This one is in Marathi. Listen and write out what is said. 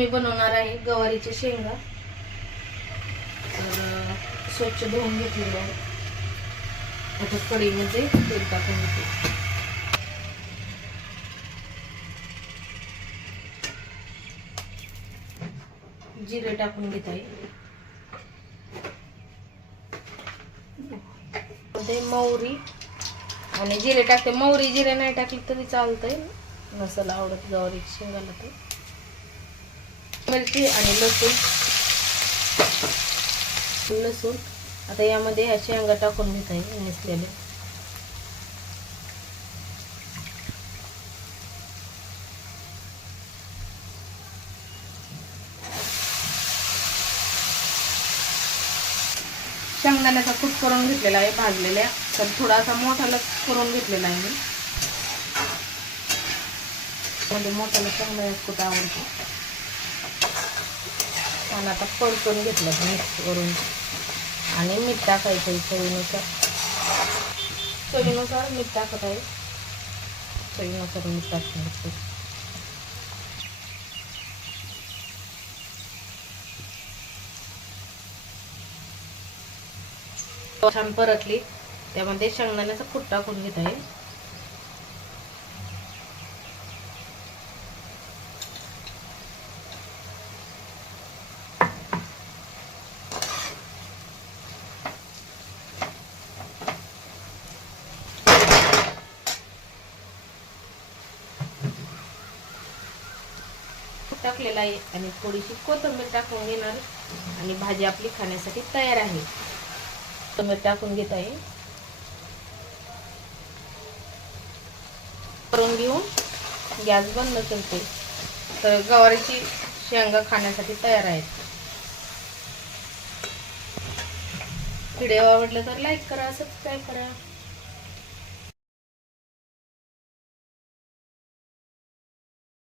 मी बनवणार आहे गवारीच्या शेंगा. तर स्वच्छ धुवून घेतलेले आहे. आता कढईमध्ये तेल टाकून घेते. जिरे टाकून घेत. आहे मध्ये मोहरी आणि जिरे टाकते. मोहरी जिरे नाही टाकली तरी चालतंय. मसाला आवडत गवारी शेंगाला तर. मिरची आणि लसूण. लसूण. आता यामध्ये ह्या शेंगा टाकून घेत आहे नेसलेले. शेंगदाण्याचा कूट करून घेतलेला आहे भाजलेल्या. तर थोडासा मोठाला करून घेतलेला आहे मी. म्हणजे मोठाला शेंगदाण्याचा कूट आवडतो. आणि आता परतून घेतलं मिक्स करून. आणि मीठ टाकायचं चवीनुसार. चवीनुसार मीठ टाकत आहे. चवीनुसार मीठ टाकून घेतलं. छान परतली. त्यामध्ये शेंगदाण्याचा कूट टाकून घेत आहे. टाकलेला आहे आणि थोडीशी कोथिंबीर टाकून घेणार आणि भाजी आपली खाण्यासाठी तयार आहे. कोथिंबीर टाकून घेत आहे. करून घेऊन गॅस बंद करते. तर गवारीची शेंगा खाण्यासाठी तयार आहेत. व्हिडिओ आवडला तर लाईक करा सबस्क्राईब करा.